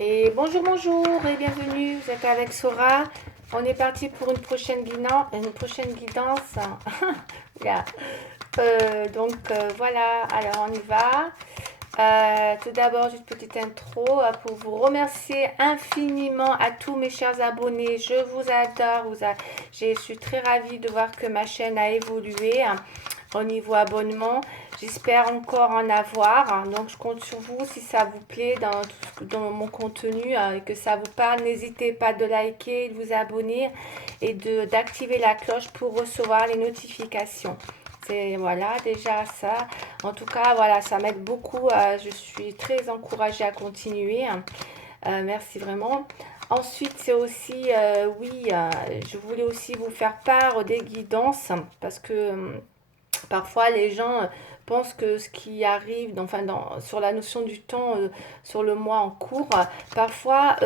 Et bonjour, bonjour et bienvenue, vous êtes avec Sora. On est parti pour une prochaine guidance. Oula. Voilà, alors on y va. Tout d'abord, juste petite intro pour vous remercier infiniment à tous mes chers abonnés. Je vous adore. Je suis très ravie de voir que ma chaîne a évolué au niveau abonnement. J'espère encore en avoir. Donc, je compte sur vous si ça vous plaît dans mon contenu et que ça vous parle. N'hésitez pas de liker, de vous abonner et d'activer la cloche pour recevoir les notifications. C'est voilà déjà ça. En tout cas, voilà, ça m'aide beaucoup. Je suis très encouragée à continuer. Merci vraiment. Ensuite, c'est aussi, oui, je voulais aussi vous faire part des guidances parce que parfois, les gens pensent que ce qui arrive, sur la notion du temps, sur le mois en cours, parfois,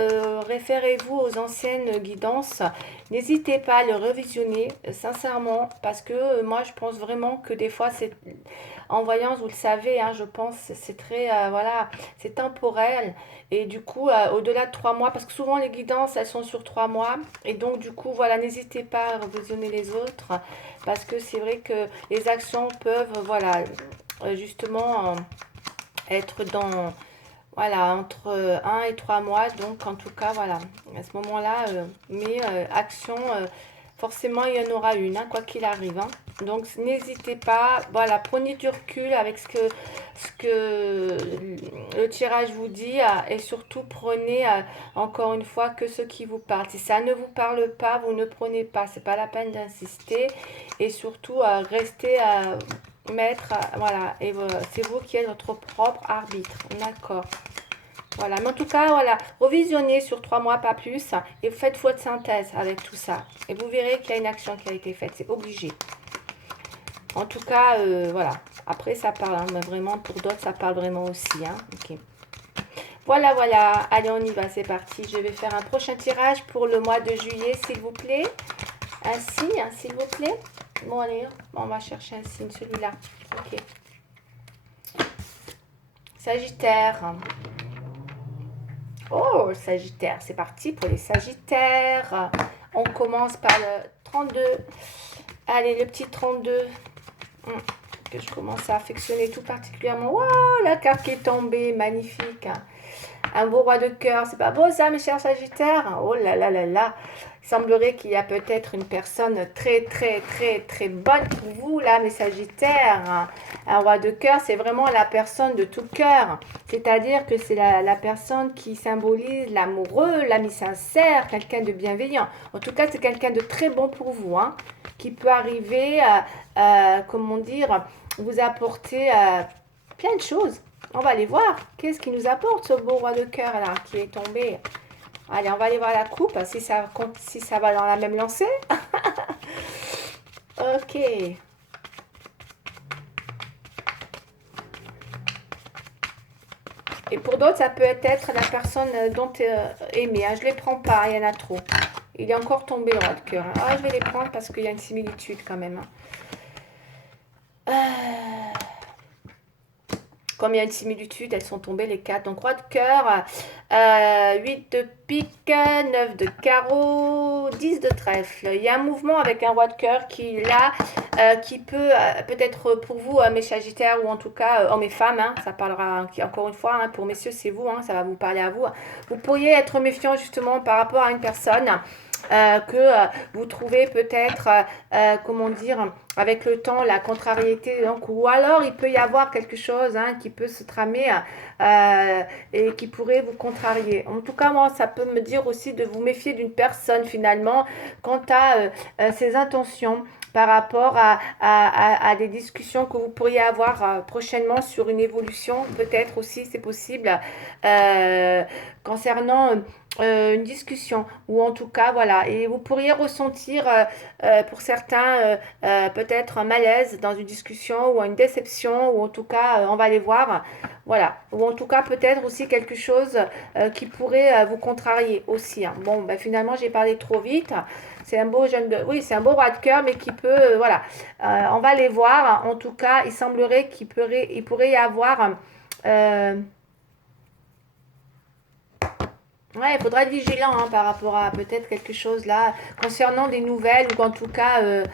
référez-vous aux anciennes guidances. N'hésitez pas à le revisionner, sincèrement, parce que moi, je pense vraiment que des fois, en voyance, vous le savez, hein, je pense, c'est très, voilà, c'est temporel. Et du coup, au-delà de 3 mois, parce que souvent les guidances, elles sont sur 3 mois. Et donc, du coup, voilà, n'hésitez pas à revisionner les autres, parce que c'est vrai que les actions peuvent, voilà, justement, être voilà, entre 1 et 3 mois. Donc, en tout cas, voilà, à ce moment-là, mes actions, forcément, il y en aura une, hein, quoi qu'il arrive, hein. Donc, n'hésitez pas, voilà, prenez du recul avec ce que le tirage vous dit et surtout prenez encore une fois que ce qui vous parle. Si ça ne vous parle pas, vous ne prenez pas, c'est pas la peine d'insister et surtout restez maître, voilà, et c'est vous qui êtes votre propre arbitre, d'accord. Voilà, mais en tout cas, voilà, revisionnez sur 3 mois, pas plus, et faites votre synthèse avec tout ça. Et vous verrez qu'il y a une action qui a été faite, c'est obligé. En tout cas, voilà. Après, ça parle, hein, mais vraiment, pour d'autres, ça parle vraiment aussi, hein. Ok. Voilà, voilà. Allez, on y va, c'est parti. Je vais faire un prochain tirage pour le mois de juillet, s'il vous plaît. Un signe, hein, s'il vous plaît. Bon, allez, on va chercher un signe, celui-là. Ok. Sagittaire. Oh, Sagittaire, c'est parti pour les Sagittaires. On commence par le 32. Allez, le petit 32. Que je commence à affectionner tout particulièrement. Wow, la carte qui est tombée, magnifique. Un beau roi de cœur, c'est pas beau ça, mes chers Sagittaires? Oh là là là là. Il semblerait qu'il y a peut-être une personne très très très très bonne pour vous là, mes Sagittaires. Un roi de cœur, c'est vraiment la personne de tout cœur. C'est-à-dire que c'est la personne qui symbolise l'amoureux, l'ami sincère, quelqu'un de bienveillant. En tout cas, c'est quelqu'un de très bon pour vous, hein, qui peut arriver comment dire, vous apporter plein de choses. On va aller voir. Qu'est-ce qui nous apporte ce beau roi de cœur là qui est tombé? Allez, on va aller voir la coupe si ça va dans la même lancée. Ok. Et pour d'autres, ça peut être la personne dont aimée. Hein. Je les prends pas, il y en a trop. Il est encore tombé le roi de cœur. Hein. Ah, je vais les prendre parce qu'il y a une similitude quand même. Hein. Comme il y a une similitude, elles sont tombées les quatre. Donc roi de cœur, 8 de pique, 9 de carreau, 10 de trèfle. Il y a un mouvement avec un roi de cœur qui là, qui peut-être pour vous, mes sagittaires, ou en tout cas hommes et femmes, hein, ça parlera encore une fois, hein, pour messieurs c'est vous, hein, ça va vous parler à vous. Vous pourriez être méfiant justement par rapport à une personne que vous trouvez peut-être, comment dire, avec le temps, la contrariété. Donc, ou alors, il peut y avoir quelque chose hein, qui peut se tramer et qui pourrait vous contrarier. En tout cas, moi, ça peut me dire aussi de vous méfier d'une personne finalement quant à ses intentions par rapport à des discussions que vous pourriez avoir prochainement sur une évolution, peut-être aussi, c'est possible, concernant une discussion, ou en tout cas, voilà, et vous pourriez ressentir pour certains peut-être un malaise dans une discussion ou une déception, ou en tout cas, on va aller voir, voilà, ou en tout cas peut-être aussi quelque chose qui pourrait vous contrarier aussi. Hein. Bon, ben, finalement, j'ai parlé trop vite. C'est un beau oui, c'est un beau roi de cœur, mais qui peut, voilà, on va les voir. En tout cas, il semblerait il pourrait y avoir Ouais, il faudra être vigilant hein, par rapport à peut-être quelque chose là, concernant des nouvelles ou en tout cas, ouais,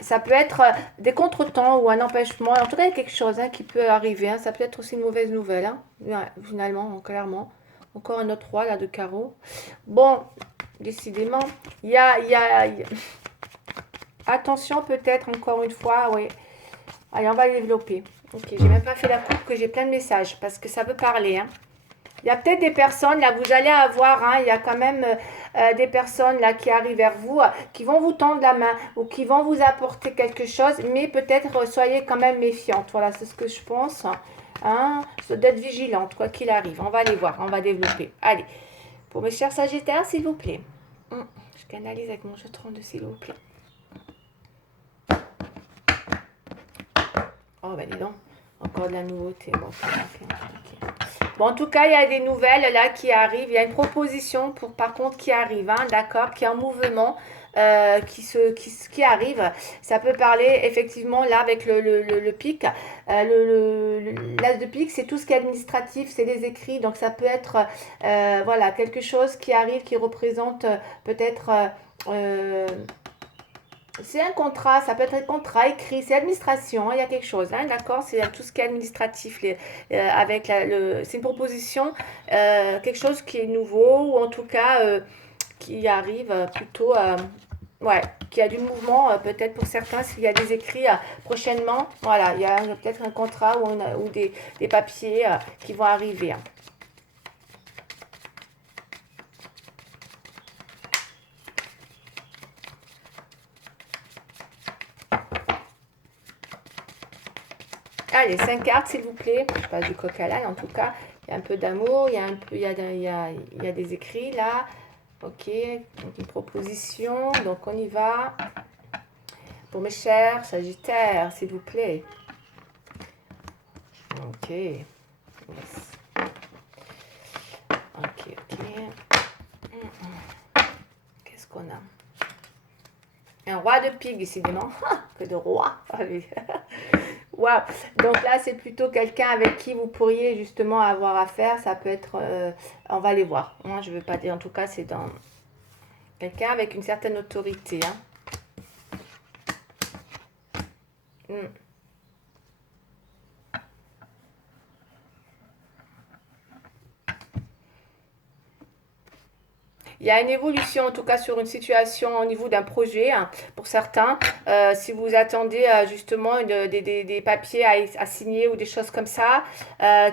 ça peut être des contretemps ou un empêchement. En tout cas, il y a quelque chose hein, qui peut arriver. Hein. Ça peut être aussi une mauvaise nouvelle, hein. Ouais, finalement, clairement. Encore un autre roi là de carreau. Bon, décidément, il y a... Attention peut-être encore une fois, oui. Allez, on va le développer. Ok, j'ai même pas fait la coupe que j'ai plein de messages parce que ça veut parler. Hein. Il y a peut-être des personnes, là, vous allez avoir, hein, il y a quand même des personnes là qui arrivent vers vous, qui vont vous tendre la main ou qui vont vous apporter quelque chose, mais peut-être soyez quand même méfiante. Voilà, c'est ce que je pense. Hein, d'être vigilante, quoi qu'il arrive. On va aller voir, on va développer. Allez, pour mes chers Sagittaires, s'il vous plaît. Je canalise avec mon jetron de s'il vous plaît. Oh, ben dis donc, encore de la nouveauté. Bon, okay. Bon, en tout cas, il y a des nouvelles là qui arrivent. Il y a une proposition pour, par contre, qui arrive, hein, d'accord, qui est en mouvement, qui arrive. Ça peut parler effectivement là avec le pic. L'as de pique, c'est tout ce qui est administratif, c'est les écrits. Donc, ça peut être voilà, quelque chose qui arrive, qui représente peut-être... c'est un contrat, ça peut être un contrat écrit, c'est administration, hein, il y a quelque chose, hein, d'accord? C'est tout ce qui est administratif, c'est une proposition, quelque chose qui est nouveau ou en tout cas qui arrive plutôt, ouais, qui a du mouvement, peut-être pour certains, s'il y a des écrits prochainement, voilà, il y a peut-être un contrat ou des papiers qui vont arriver. Hein. Allez, 5 cartes, s'il vous plaît. Je passe du coq à l'âne, en tout cas. Il y a un peu d'amour, il y a des écrits, là. Ok, donc une proposition. Donc, on y va. Pour mes chers Sagittaires, s'il vous plaît. Ok. Yes. Ok. Qu'est-ce qu'on a? Un roi de pique, décidément. Que de roi. Wow. Donc là, c'est plutôt quelqu'un avec qui vous pourriez justement avoir affaire. Ça peut être... on va les voir. Moi, je ne veux pas dire. En tout cas, c'est dans... Quelqu'un avec une certaine autorité. Hein. Il y a une évolution, en tout cas, sur une situation au niveau d'un projet, hein, pour certains. Si vous attendez justement des papiers à signer ou des choses comme ça,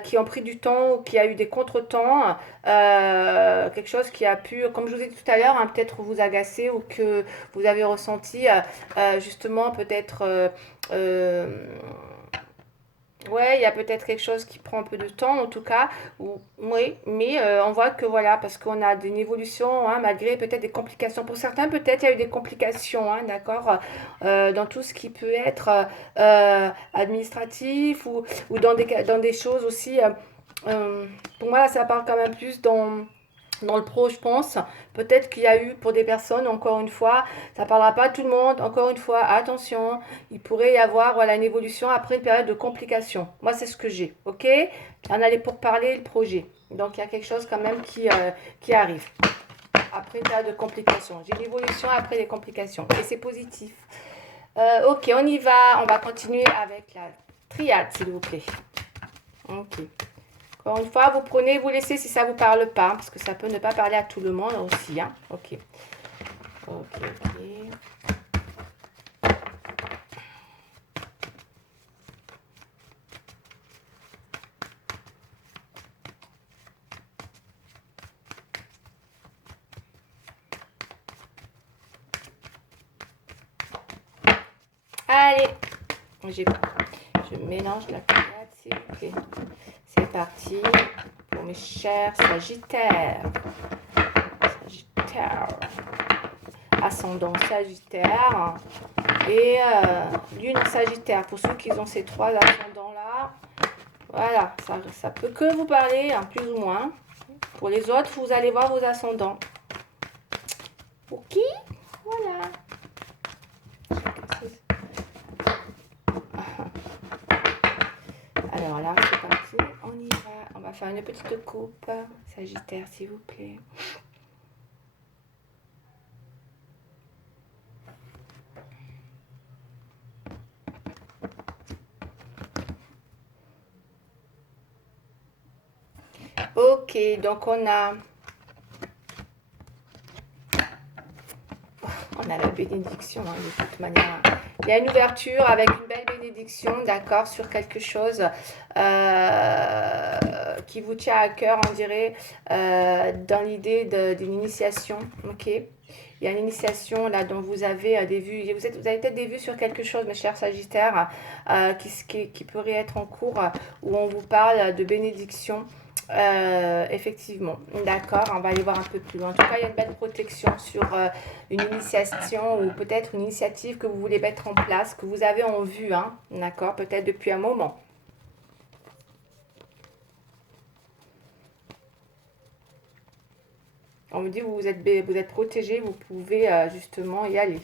qui ont pris du temps ou qui a eu des contretemps, quelque chose qui a pu, comme je vous ai dit tout à l'heure, hein, peut-être vous agacer ou que vous avez ressenti justement peut-être... ouais, il y a peut-être quelque chose qui prend un peu de temps, en tout cas. Oui, mais on voit que voilà, parce qu'on a une évolution, hein, malgré peut-être des complications. Pour certains, peut-être il y a eu des complications, hein, d'accord, dans tout ce qui peut être administratif ou dans des choses aussi. Pour moi, là, ça parle quand même plus dans le pro, je pense. Peut-être qu'il y a eu pour des personnes, encore une fois, ça ne parlera pas à tout le monde, encore une fois, attention, il pourrait y avoir voilà, une évolution après une période de complication. Moi, c'est ce que j'ai, ok? On allait pour parler le projet. Donc, il y a quelque chose quand même qui arrive après une période de complication. J'ai l'évolution après les complications et c'est positif. Ok, on va continuer avec la triade, s'il vous plaît. Ok. Encore une fois, vous prenez, vous laissez si ça ne vous parle pas, parce que ça peut ne pas parler à tout le monde aussi. Hein. Ok. Allez, je mélange la triade, s'il vous plaît. C'est parti pour mes chers Sagittaires. Ascendant Sagittaire et lune Sagittaire. Pour ceux qui ont ces trois ascendants là, voilà, ça peut que vous parler, hein, plus ou moins. Pour les autres, vous allez voir vos ascendants. Pour qui? Voilà. Alors là, c'est parti. On y va. On va faire une petite coupe. Sagittaire, s'il vous plaît. Ok, donc on a la bénédiction, hein, de toute manière. Il y a une ouverture avec une belle bénédiction, d'accord, sur quelque chose qui vous tient à cœur, on dirait, dans l'idée d'une initiation, ok. Il y a une initiation là dont vous avez des vues, vous avez peut-être des vues sur quelque chose, mes chers Sagittaires, qui pourrait être en cours, où on vous parle de bénédiction. Effectivement, d'accord, on va aller voir un peu plus loin. En tout cas, il y a une belle protection sur une initiation ou peut-être une initiative que vous voulez mettre en place, que vous avez en vue, hein, d'accord, peut-être depuis un moment. On me dit que vous êtes protégé, vous pouvez justement y aller.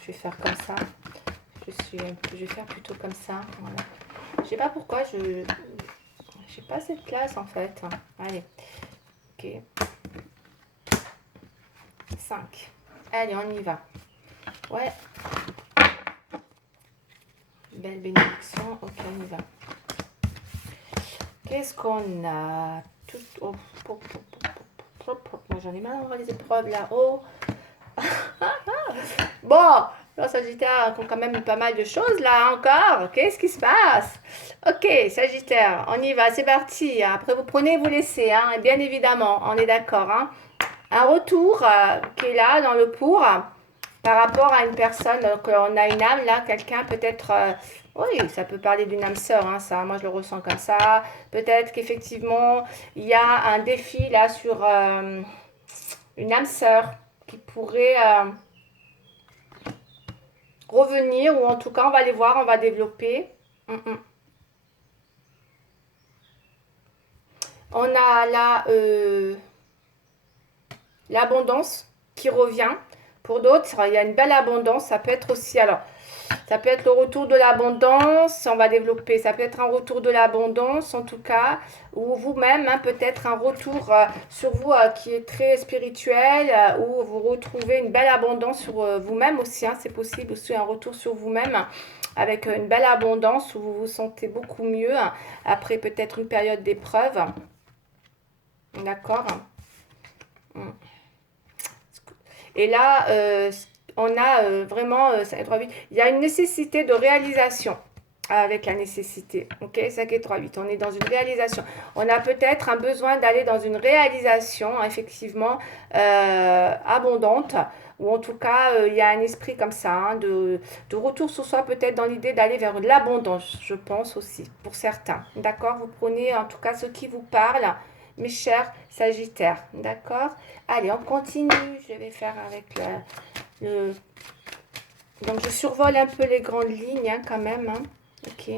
Je vais faire comme ça. Je vais faire plutôt comme ça. Voilà. Je sais pas pourquoi j'ai pas cette classe en fait. Allez. Ok. 5. Allez, on y va. Ouais. Belle bénédiction. Ok, on y va. Qu'est-ce qu'on a tout... Oh, moi j'en ai marre d'avoir les épreuves là. Oh. Bon, le Sagittaire a quand même pas mal de choses là encore. Qu'est-ce qui se passe? Ok, Sagittaire, on y va, c'est parti. Après, vous prenez, vous laissez, hein, et bien évidemment, on est d'accord. Hein. Un retour qui est là dans le pour par rapport à une personne. Donc, on a une âme là, quelqu'un peut-être. Oui, ça peut parler d'une âme sœur, hein, ça. Moi, je le ressens comme ça. Peut-être qu'effectivement, il y a un défi là sur une âme sœur qui pourrait revenir, ou en tout cas, on va les voir, on va développer. On a là l'abondance qui revient. Pour d'autres, il y a une belle abondance. Ça peut être aussi, alors, ça peut être le retour de l'abondance. On va développer. Ça peut être un retour de l'abondance, en tout cas. Ou vous-même, hein, peut-être un retour sur vous qui est très spirituel. Où vous retrouvez une belle abondance sur vous-même aussi. Hein, c'est possible aussi un retour sur vous-même. Avec une belle abondance où vous vous sentez beaucoup mieux. Après peut-être une période d'épreuve. D'accord. Et là, on a vraiment, il y a une nécessité de réalisation avec la nécessité. Ok, 5 et 3, 8. On est dans une réalisation. On a peut-être un besoin d'aller dans une réalisation, effectivement, abondante. Ou en tout cas, il y a un esprit comme ça, hein, de retour sur soi, peut-être dans l'idée d'aller vers l'abondance, je pense aussi, pour certains. D'accord. Vous prenez en tout cas ce qui vous parle, mes chers Sagittaires. D'accord. Allez, on continue. Je vais faire avec le... Donc, je survole un peu les grandes lignes, hein, quand même. Hein. Ok.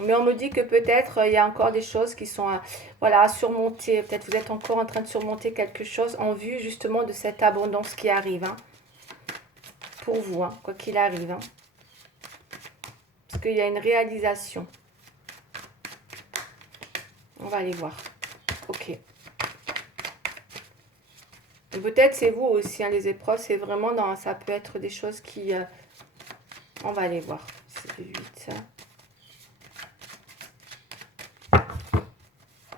Mais on me dit que peut-être il y a encore des choses qui sont voilà, à surmonter. Peut-être vous êtes encore en train de surmonter quelque chose en vue justement de cette abondance qui arrive. Hein, pour vous, hein, quoi qu'il arrive. Hein. Parce qu'il y a une réalisation. On va aller voir. Ok. Peut-être c'est vous aussi, hein, les épreuves, c'est vraiment dans, ça peut être des choses qui... on va aller voir. C'est du 8.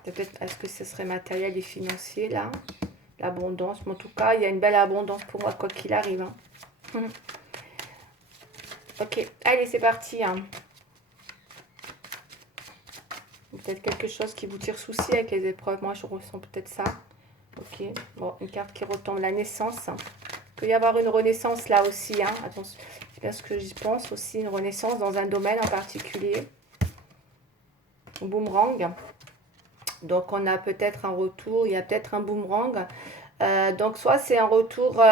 Peut-être, est-ce que ce serait matériel et financier, là? L'abondance. Mais en tout cas, il y a une belle abondance pour moi, quoi qu'il arrive. Hein. Ok, allez, c'est parti. Hein. Peut-être quelque chose qui vous tire souci avec les épreuves. Moi, je ressens peut-être ça. Ok, bon, une carte qui retombe, la naissance. Il peut y avoir une renaissance là aussi. Hein. Attention, c'est bien ce que j'y pense aussi, une renaissance dans un domaine en particulier. Boomerang. Donc, on a peut-être un retour, il y a peut-être un boomerang. Donc, soit c'est un retour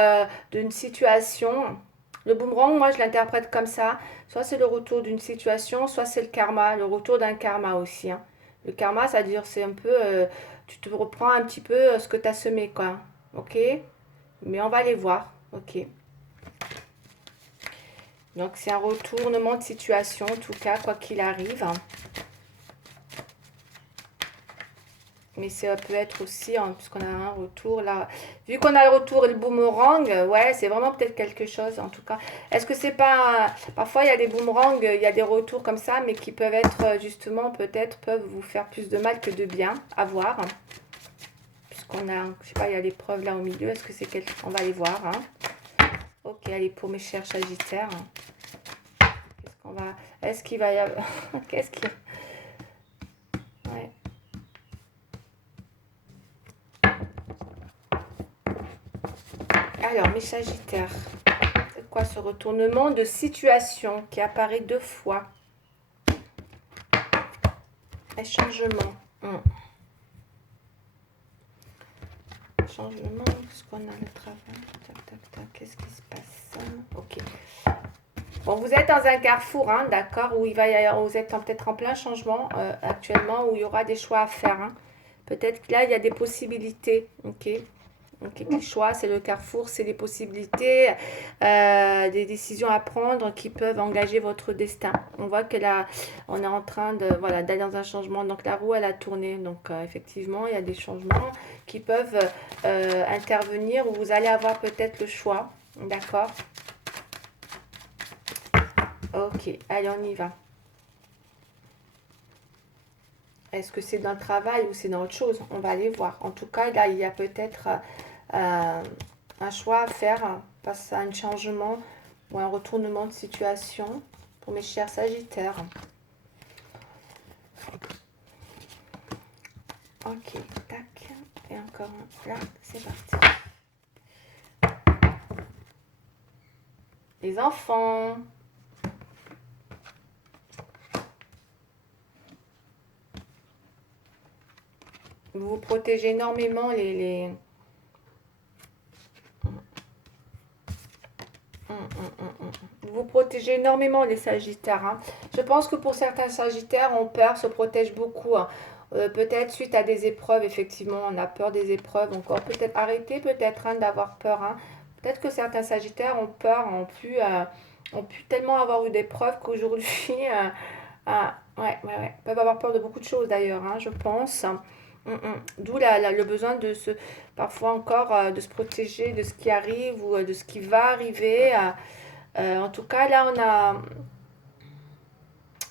d'une situation. Le boomerang, moi, je l'interprète comme ça. Soit c'est le retour d'une situation, soit c'est le karma, le retour d'un karma aussi. Hein. Le karma, c'est-à-dire, c'est un peu, tu te reprends un petit peu ce que tu as semé, quoi. ok? Mais on va les voir, ok? Donc, c'est un retournement de situation, en tout cas, quoi qu'il arrive. Mais ça peut être aussi, hein, puisqu'on a un retour là. Vu qu'on a le retour et le boomerang, ouais, c'est vraiment peut-être quelque chose en tout cas. Est-ce que c'est pas. Parfois, il y a des boomerangs, il y a des retours comme ça, mais qui peuvent être justement, peut-être, peuvent vous faire plus de mal que de bien à voir. Puisqu'on a, je sais pas, il y a l'épreuve là au milieu. Est-ce que c'est quelque. On va aller voir. Hein. Ok, allez, pour mes chers Sagittaires. Qu'est-ce qu'on va. Est-ce qu'il va y avoir. Qu'est-ce qu'il. Ouais. Alors, mes Sagittaires. C'est quoi ce retournement de situation qui apparaît deux fois? Un changement. Changement, est-ce qu'on a le travail? Tac, tac, tac. Qu'est-ce qui se passe? Ok. Bon, vous êtes dans un carrefour, hein, d'accord, où il va y avoir, vous êtes peut-être en plein changement actuellement, où il y aura des choix à faire. Hein. Peut-être que là, il y a des possibilités, ok. Donc, les choix, c'est le carrefour, c'est les possibilités, des décisions à prendre qui peuvent engager votre destin. On voit que là, on est en train de, voilà, d'aller dans un changement. Donc, la roue, elle a tourné. Donc, effectivement, il y a des changements qui peuvent intervenir où vous allez avoir peut-être le choix. D'accord? Ok, allez, on y va. Est-ce que c'est dans le travail ou c'est dans autre chose? On va aller voir. En tout cas, là, il y a peut-être un choix à faire face à un changement ou un retournement de situation pour mes chers Sagittaires. Ok, tac. Et encore un. Là, c'est parti. Les enfants. Vous protégez énormément les... Vous protégez énormément les Sagittaires. Hein. Je pense que pour certains Sagittaires, on peur, se protège beaucoup. Hein. Peut-être suite à des épreuves, effectivement, on a peur des épreuves. Encore peut-être arrêter peut-être hein, d'avoir peur. Hein. Peut-être que certains Sagittaires ont peur, ont pu tellement avoir eu des preuves qu'aujourd'hui, ouais, peuvent avoir peur de beaucoup de choses d'ailleurs, hein, je pense. D'où le besoin de se, parfois encore, de se protéger de ce qui arrive ou de ce qui va arriver. En tout cas, là,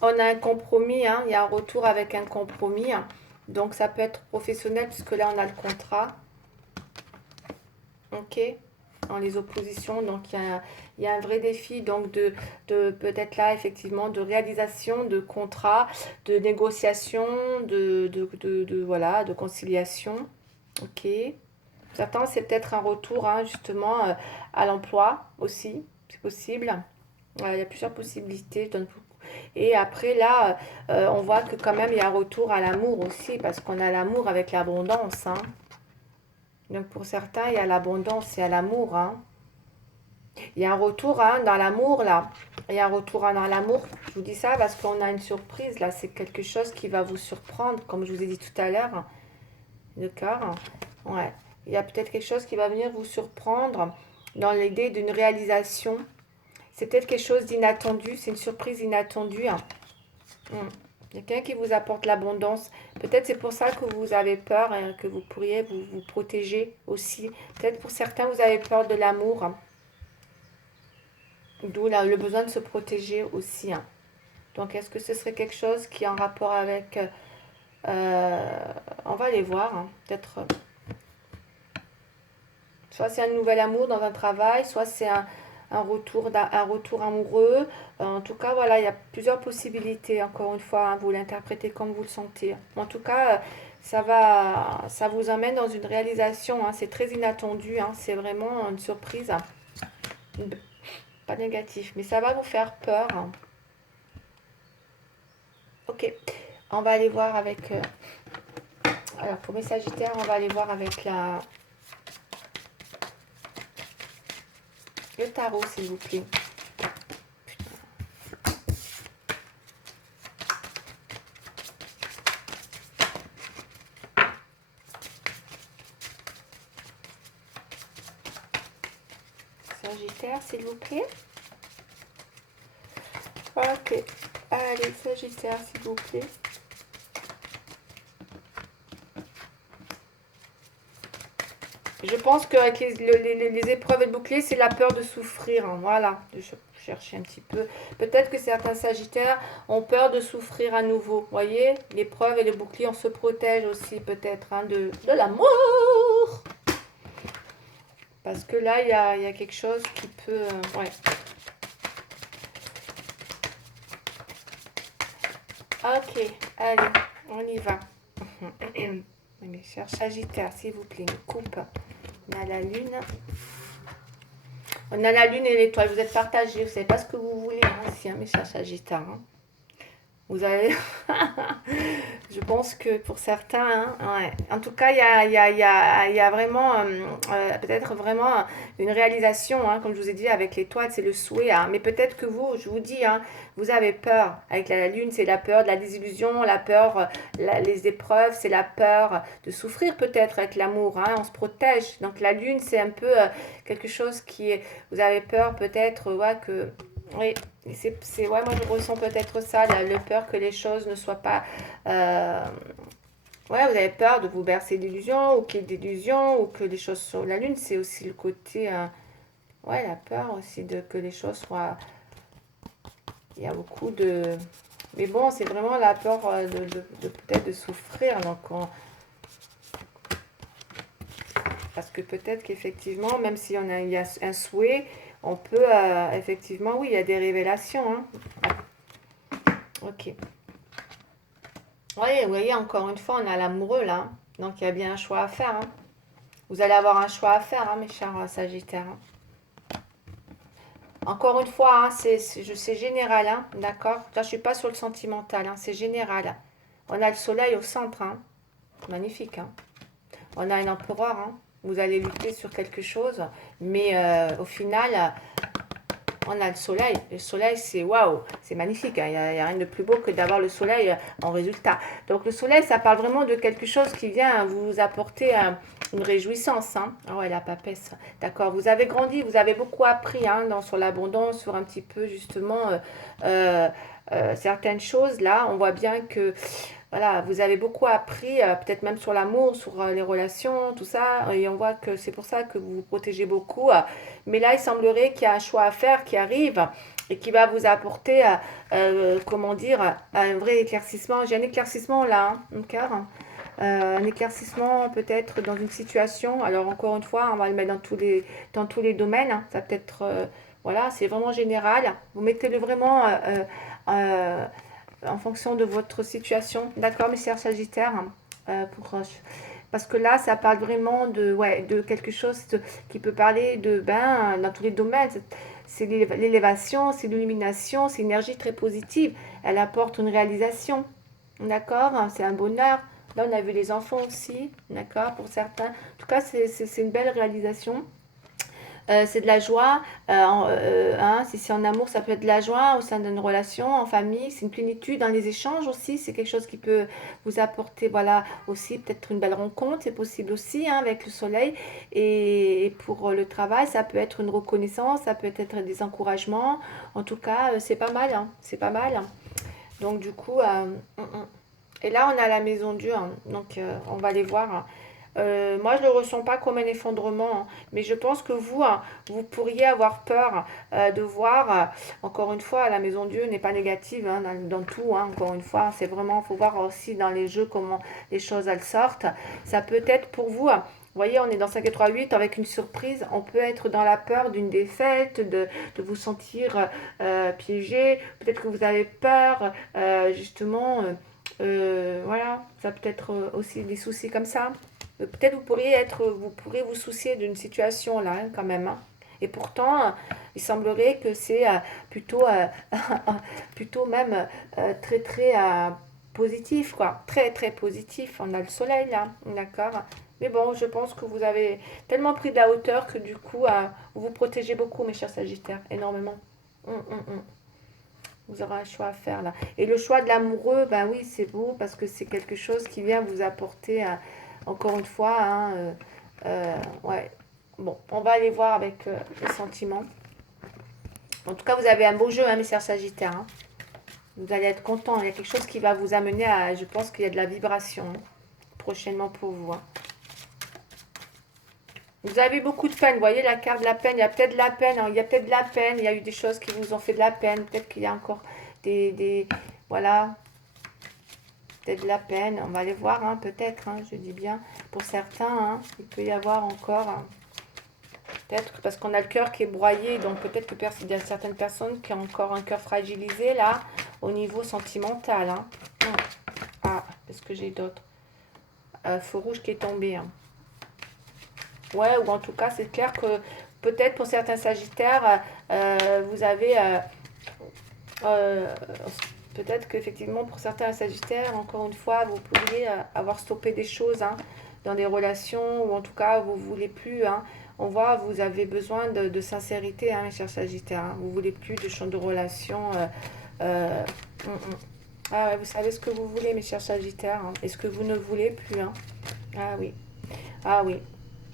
on a un compromis, hein, il y a un retour avec un compromis. Hein. Donc, ça peut être professionnel puisque là, on a le contrat. Ok, dans les oppositions. Donc, il y a un vrai défi donc de peut-être là, effectivement, de réalisation de contrat, de négociation, voilà, de conciliation. Ok. Certains, c'est peut-être un retour, hein, justement, à l'emploi aussi. C'est possible. Il y a plusieurs possibilités. Et après, là, on voit que quand même, il y a un retour à l'amour aussi, parce qu'on a l'amour avec l'abondance. Hein. Donc, pour certains, il y a l'abondance, il y a l'amour. Hein. Il y a un retour hein, dans l'amour, là. Il y a un retour hein, dans l'amour. Je vous dis ça parce qu'on a une surprise, là. C'est quelque chose qui va vous surprendre, comme je vous ai dit tout à l'heure. D'accord? Ouais. Il y a peut-être quelque chose qui va venir vous surprendre dans l'idée d'une réalisation. C'est peut-être quelque chose d'inattendu, c'est une surprise inattendue. Hein. Quelqu'un qui vous apporte l'abondance. Peut-être c'est pour ça que vous avez peur, hein, que vous pourriez vous protéger aussi. Peut-être pour certains, vous avez peur de l'amour. Hein. D'où le besoin de se protéger aussi. Hein. Donc, est-ce que ce serait quelque chose qui est en rapport avec... on va aller voir. Hein. Peut-être... soit c'est un nouvel amour dans un travail, soit c'est un retour amoureux. En tout cas, voilà, il y a plusieurs possibilités. Encore une fois, hein, vous l'interprétez comme vous le sentez. En tout cas, ça vous emmène dans une réalisation. Hein, c'est très inattendu. Hein, c'est vraiment une surprise. Hein, pas négatif, mais ça va vous faire peur. Hein. Ok, on va aller voir avec... alors, pour mes Sagittaires, on va aller voir avec le tarot, s'il vous plaît. Sagittaire, s'il vous plaît. Ok. Allez, Sagittaire, s'il vous plaît. Je pense qu'avec les épreuves et le bouclier, c'est la peur de souffrir. Hein. Voilà, de chercher un petit peu. Peut-être que certains Sagittaires ont peur de souffrir à nouveau. Vous voyez, l'épreuve et le bouclier, on se protège aussi peut-être hein, de l'amour. Parce que là, il y a quelque chose qui peut... ouais. Ok, allez, on y va. Mes chers Sagittaires, s'il vous plaît, une coupe. On a la lune. On a la lune et l'étoile. Vous êtes partagés. Vous ne savez pas ce que vous voulez aussi, hein, mes chers Sagittaires. Hein. Vous avez... Je pense que pour certains, hein, ouais. En tout cas, il y a vraiment, peut-être vraiment une réalisation, hein, comme je vous ai dit, avec l'étoile, c'est le souhait. Hein. Mais peut-être que vous, je vous dis, hein, vous avez peur. Avec la lune, c'est la peur de la désillusion, la peur, les épreuves, c'est la peur de souffrir peut-être avec l'amour. Hein, on se protège. Donc la lune, c'est un peu quelque chose qui est... Vous avez peur peut-être ouais, que... Oui, ouais, moi je ressens peut-être ça, le peur que les choses ne soient pas... ouais, vous avez peur de vous bercer d'illusions ou qu'il y ait d'illusions ou que les choses sur la lune, c'est aussi le côté... ouais, la peur aussi de que les choses soient... Il y a beaucoup de... Mais bon, c'est vraiment la peur de peut-être de souffrir. Donc parce que peut-être qu'effectivement, même si il y a un souhait, on peut effectivement, oui, il y a des révélations. Hein. Ok. Oui, vous voyez, encore une fois, on a l'amoureux là. Hein. Donc il y a bien un choix à faire. Hein. Vous allez avoir un choix à faire, hein, mes chers Sagittaires. Hein. Encore une fois, hein, c'est général, hein, d'accord. Là, je ne suis pas sur le sentimental, hein, c'est général. On a le soleil au centre, hein, magnifique. Hein. On a un empereur, hein. Vous allez lutter sur quelque chose, mais au final, on a le soleil. Le soleil, c'est waouh, c'est magnifique. Hein. Il n'y a rien de plus beau que d'avoir le soleil en résultat. Donc le soleil, ça parle vraiment de quelque chose qui vient vous apporter une réjouissance. Hein. Ah ouais, la papesse. D'accord, vous avez grandi, vous avez beaucoup appris hein, sur l'abondance, sur un petit peu justement certaines choses. Là, on voit bien que voilà, vous avez beaucoup appris, peut-être même sur l'amour, sur les relations, tout ça, et on voit que c'est pour ça que vous vous protégez beaucoup. Mais là, il semblerait qu'il y a un choix à faire qui arrive et qui va vous apporter, comment dire, un vrai éclaircissement. J'ai un éclaircissement là, hein, un cœur. Un éclaircissement peut-être dans une situation. Alors encore une fois, on va le mettre dans tous les domaines. Hein. Ça peut être, voilà, c'est vraiment général. Vous mettez-le vraiment en fonction de votre situation. D'accord, mes chers Sagittaires parce que là, ça parle vraiment ouais, de quelque chose qui peut parler de dans tous les domaines. C'est l'élévation, c'est l'illumination, c'est une énergie très positive. Elle apporte une réalisation. D'accord, c'est un bonheur. Là, on a vu les enfants aussi. D'accord, pour certains. En tout cas, c'est une belle réalisation. C'est de la joie. Hein, si c'est en amour, ça peut être de la joie au sein d'une relation, en famille. C'est une plénitude dans les échanges aussi. C'est quelque chose qui peut vous apporter, voilà, aussi peut-être une belle rencontre. C'est possible aussi hein, avec le soleil. Et pour le travail, ça peut être une reconnaissance, ça peut être des encouragements. En tout cas, c'est pas mal. Hein, c'est pas mal. Donc du coup, et là on a la maison Dieu. Hein, donc on va les voir. Hein. Moi, je ne le ressens pas comme un effondrement, hein, mais je pense que vous, hein, vous pourriez avoir peur de voir, encore une fois, la maison Dieu n'est pas négative hein, dans tout, hein, encore une fois, c'est vraiment, il faut voir aussi dans les jeux comment les choses elles sortent. Ça peut être pour vous, vous voyez, on est dans 5 et 3, 8 avec une surprise. On peut être dans la peur d'une défaite, de vous sentir piégé. Peut-être que vous avez peur, justement. Voilà, ça peut être aussi des soucis comme ça. Peut-être vous pourrez vous soucier d'une situation là, hein, quand même. Hein. Et pourtant, il semblerait que c'est plutôt, plutôt même très très positif, quoi. Très très positif. On a le soleil là, d'accord. Mais bon, je pense que vous avez tellement pris de la hauteur que du coup, vous vous protégez beaucoup, mes chers Sagittaires, énormément. Hum. Vous aurez un choix à faire là. Et le choix de l'amoureux, ben oui, c'est beau parce que c'est quelque chose qui vient vous apporter, encore une fois, hein, ouais, Bon, on va aller voir avec les sentiments. En tout cas, vous avez un beau jeu, hein, mes chers Sagittaires. Hein. Vous allez être content. Il y a quelque chose qui va vous amener à... Je pense qu'il y a de la vibration hein, prochainement pour vous. Hein. Vous avez beaucoup de peine. Vous voyez la carte de la peine. Il y a peut-être de la peine. Hein. Il y a peut-être de la peine. Il y a eu des choses qui vous ont fait de la peine. Peut-être qu'il y a encore voilà. Peut-être de la peine. On va aller voir, hein, peut-être. Hein, je dis bien. Pour certains, hein, il peut y avoir encore... Hein, peut-être parce qu'on a le cœur qui est broyé. Donc peut-être qu'il y a certaines personnes qui ont encore un cœur fragilisé, là, au niveau sentimental. Hein. Ah, qu'est-ce que j'ai d'autre feu rouge qui est tombé. Hein. Ouais, ou en tout cas, c'est clair que peut-être pour certains Sagittaires, vous avez... euh, peut-être qu'effectivement, pour certains Sagittaires, encore une fois, vous pourriez avoir stoppé des choses hein, dans des relations, ou en tout cas, vous ne voulez plus. Hein. On voit, vous avez besoin de sincérité, hein, mes chers Sagittaires. Hein. Vous ne voulez plus de champ de relation. Euh, mm, mm. Ah ouais, vous savez ce que vous voulez, mes chers Sagittaires. Hein. Et ce que vous ne voulez plus. Hein. Ah oui. Ah oui.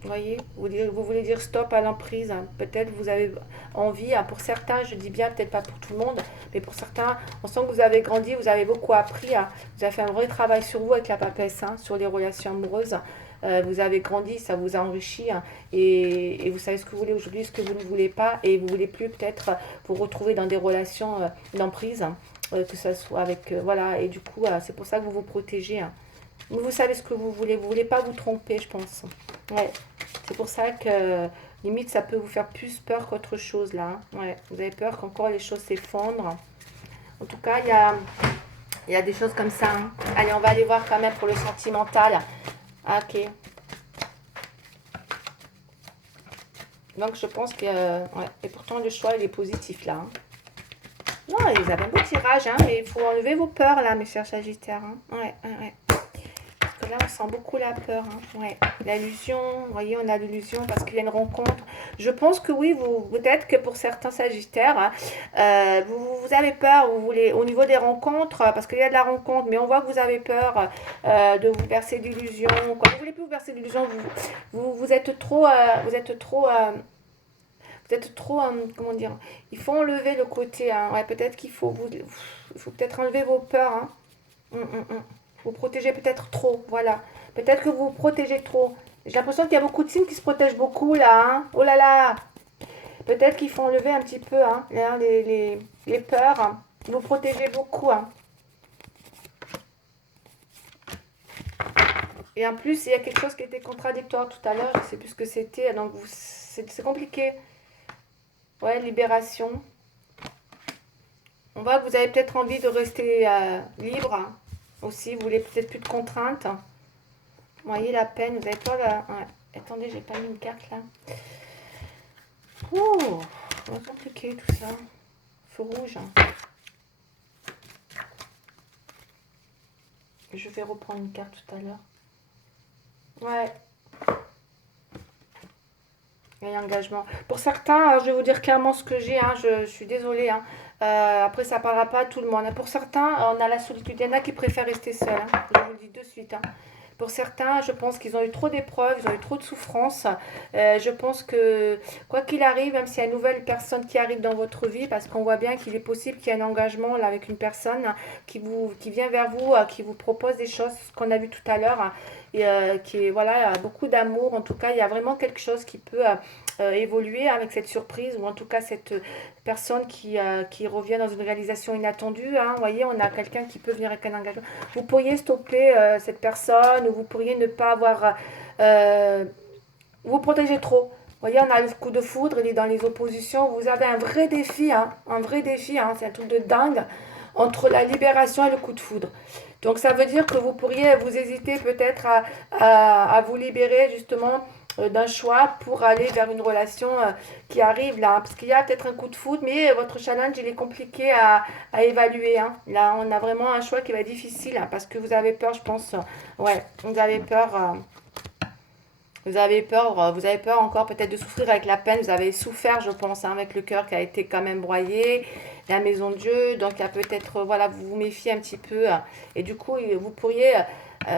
Vous voyez, vous voulez dire stop à l'emprise. Hein. Peut-être vous avez envie, hein, pour certains, je dis bien, peut-être pas pour tout le monde, mais pour certains, on sent que vous avez grandi, vous avez beaucoup appris. Hein. Vous avez fait un vrai travail sur vous avec la papesse, hein, sur les relations amoureuses. Vous avez grandi, ça vous a enrichi. Hein, et vous savez ce que vous voulez aujourd'hui, ce que vous ne voulez pas. Et vous voulez plus peut-être vous retrouver dans des relations d'emprise, hein, que ce soit avec... voilà, et du coup, c'est pour ça que vous vous protégez. Hein. Vous savez ce que vous voulez pas vous tromper, je pense. Ouais, c'est pour ça que limite ça peut vous faire plus peur qu'autre chose là. Hein. Ouais, vous avez peur qu'encore les choses s'effondrent. En tout cas, il y a des choses comme ça. Hein. Allez, on va aller voir quand même pour le sentimental. Ah, ok. Donc je pense que... ouais. Et pourtant le choix il est positif là. Hein. Non, vous avez un beau tirage, hein, mais il faut enlever vos peurs là, mes chers Sagittaires. Hein. Ouais, ouais, ouais. Là, on sent beaucoup la peur. Hein. Ouais. L'illusion, vous voyez, on a l'illusion parce qu'il y a une rencontre. Je pense que oui, peut-être que pour certains Sagittaires, hein, vous avez peur, vous voulez, au niveau des rencontres, parce qu'il y a de la rencontre, mais on voit que vous avez peur de vous bercer d'illusions. Quand vous voulez plus vous bercer d'illusions, vous êtes trop, comment dire, il faut enlever le côté, hein. Ouais, peut-être qu'il faut, il faut peut-être enlever vos peurs. Hein. Vous protégez peut-être trop, voilà. Peut-être que vous vous protégez trop. J'ai l'impression qu'il y a beaucoup de signes qui se protègent beaucoup là. Hein. Oh là là. Peut-être qu'il faut enlever un petit peu hein, les peurs. Hein. Vous protégez beaucoup. Hein. Et en plus, il y a quelque chose qui était contradictoire tout à l'heure. Je ne sais plus ce que c'était. Donc, c'est compliqué. Ouais, libération. On voit que vous avez peut-être envie de rester libre. Hein. Aussi, vous voulez peut-être plus de contraintes. Vous voyez la peine, vous avez pas la... Ouais. Attendez, j'ai pas mis une carte là. Ouh, c'est compliqué tout ça. Feu rouge. Je vais reprendre une carte tout à l'heure. Ouais. Il y a engagement. Pour certains, je vais vous dire clairement ce que j'ai. Hein, je suis désolée. Hein. Après, ça ne parlera pas à tout le monde. Pour certains, on a la solitude. Il y en a qui préfèrent rester seuls. Hein. Je vous le dis de suite. Hein. Pour certains, je pense qu'ils ont eu trop d'épreuves, ils ont eu trop de souffrances. Je pense que, quoi qu'il arrive, même s'il y a une nouvelle personne qui arrive dans votre vie, parce qu'on voit bien qu'il est possible qu'il y ait un engagement là, avec une personne qui vient vers vous, qui vous propose des choses, ce qu'on a vu tout à l'heure, et qui est, voilà, beaucoup d'amour. En tout cas, il y a vraiment quelque chose qui peut évoluer avec cette surprise, ou en tout cas cette personne qui revient dans une réalisation inattendue. Hein. Vous voyez, on a quelqu'un qui peut venir avec un engagement. Vous pourriez stopper cette personne, ou vous pourriez ne pas avoir... vous protégez trop. Vous voyez, on a le coup de foudre, il est dans les oppositions. Vous avez un vrai défi, hein, un vrai défi, hein, c'est un truc de dingue, entre la libération et le coup de foudre. Donc ça veut dire que vous pourriez vous hésiter peut-être à vous libérer justement d'un choix pour aller vers une relation qui arrive là. Parce qu'il y a peut-être un coup de foudre, mais votre challenge, il est compliqué à évaluer. Hein. Là, on a vraiment un choix qui va être difficile hein, parce que vous avez peur, je pense. Ouais, vous avez peur... vous avez peur encore peut-être de souffrir avec la peine. Vous avez souffert, je pense, hein, avec le cœur qui a été quand même broyé, la maison de Dieu. Donc, il y a peut-être, voilà, vous vous méfiez un petit peu. Et du coup, vous pourriez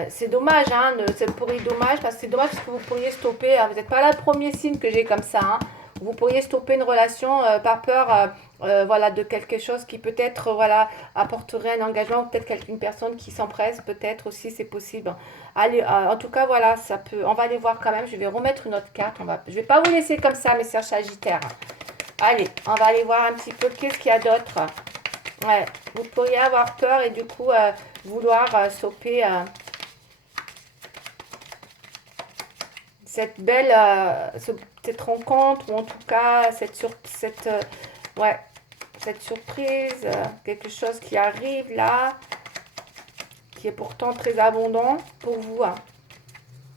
C'est dommage, hein, c'est dommage parce que c'est dommage parce que vous pourriez stopper. Vous n'êtes pas le premier signe que j'ai comme ça. Hein. Vous pourriez stopper une relation par peur, voilà, de quelque chose qui peut-être, voilà, apporterait un engagement ou peut-être une personne qui s'empresse, peut-être aussi, c'est possible. Allez, en tout cas, voilà, ça peut. On va aller voir quand même. Je vais remettre une autre carte. Je vais pas vous laisser comme ça, mes sœurs Sagittaires. Allez, on va aller voir un petit peu qu'est-ce qu'il y a d'autre. Ouais, vous pourriez avoir peur et du coup vouloir stopper cette belle cette rencontre ou en tout cas ouais, cette surprise, quelque chose qui arrive là, qui est pourtant très abondant pour vous. Hein.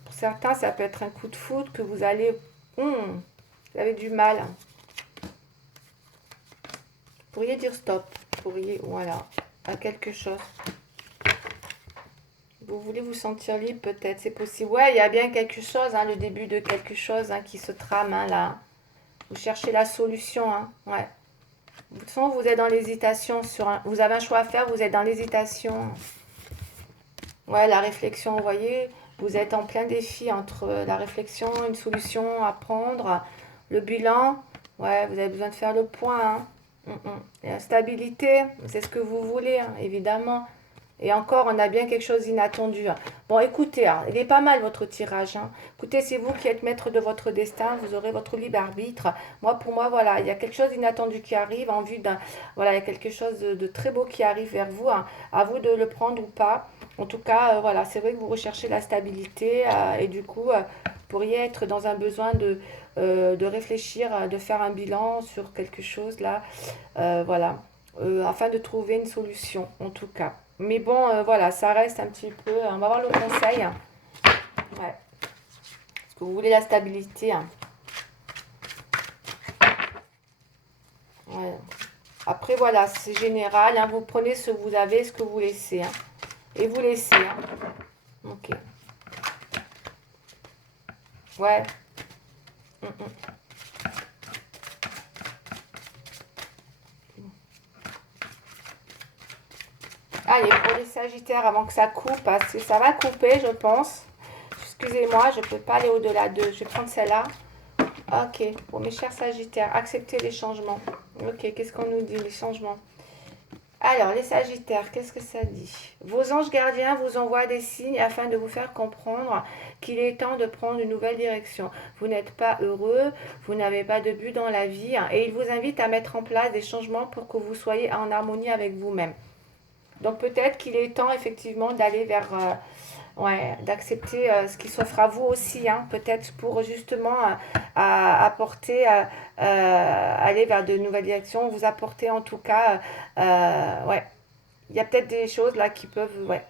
Pour certains, ça peut être un coup de foudre que vous allez, vous avez du mal. Vous pourriez dire stop, vous pourriez, voilà, à quelque chose. Vous voulez vous sentir libre peut-être, c'est possible. Ouais, il y a bien quelque chose, hein, le début de quelque chose hein, qui se trame hein, là. Vous cherchez la solution, hein, ouais. De toute façon, vous êtes dans l'hésitation vous avez un choix à faire, vous êtes dans l'hésitation. Ouais, la réflexion, vous voyez, vous êtes en plein défi entre la réflexion, une solution à prendre, le bilan. Ouais, vous avez besoin de faire le point. Hein. Et la stabilité, c'est ce que vous voulez, hein, évidemment. Et encore, on a bien quelque chose d'inattendu. Hein. Bon, écoutez, hein, il est pas mal votre tirage. Hein. Écoutez, c'est vous qui êtes maître de votre destin. Vous aurez votre libre arbitre. Moi, pour moi, voilà, il y a quelque chose d'inattendu qui arrive en vue d'un... Voilà, il y a quelque chose de très beau qui arrive vers vous. Hein. À vous de le prendre ou pas. En tout cas, voilà, c'est vrai que vous recherchez la stabilité et du coup, vous pourriez être dans un besoin de réfléchir, de faire un bilan sur quelque chose là. Voilà, afin de trouver une solution, en tout cas. Mais bon, voilà, ça reste un petit peu. On va voir le conseil. Hein. Ouais. Est-ce que vous voulez la stabilité hein. Ouais. Après, voilà, c'est général. Hein. Vous prenez ce que vous avez, ce que vous laissez. Hein. Et vous laissez. Hein. Ok. Ouais. Allez, pour les Sagittaires, avant que ça coupe, parce que ça va couper, je pense. Excusez-moi, je ne peux pas aller au-delà de... Je vais prendre celle-là. Ok, pour mes chers Sagittaires, acceptez les changements. Ok, qu'est-ce qu'on nous dit, les changements? Alors, les Sagittaires, qu'est-ce que ça dit? Vos anges gardiens vous envoient des signes afin de vous faire comprendre qu'il est temps de prendre une nouvelle direction. Vous n'êtes pas heureux, vous n'avez pas de but dans la vie et ils vous invitent à mettre en place des changements pour que vous soyez en harmonie avec vous-même. Donc peut-être qu'il est temps effectivement d'aller vers... ouais, d'accepter ce qui s'offre à vous aussi, hein, peut-être pour justement apporter, aller vers de nouvelles directions, vous apporter en tout cas, ouais, il y a peut-être des choses là qui peuvent, ouais,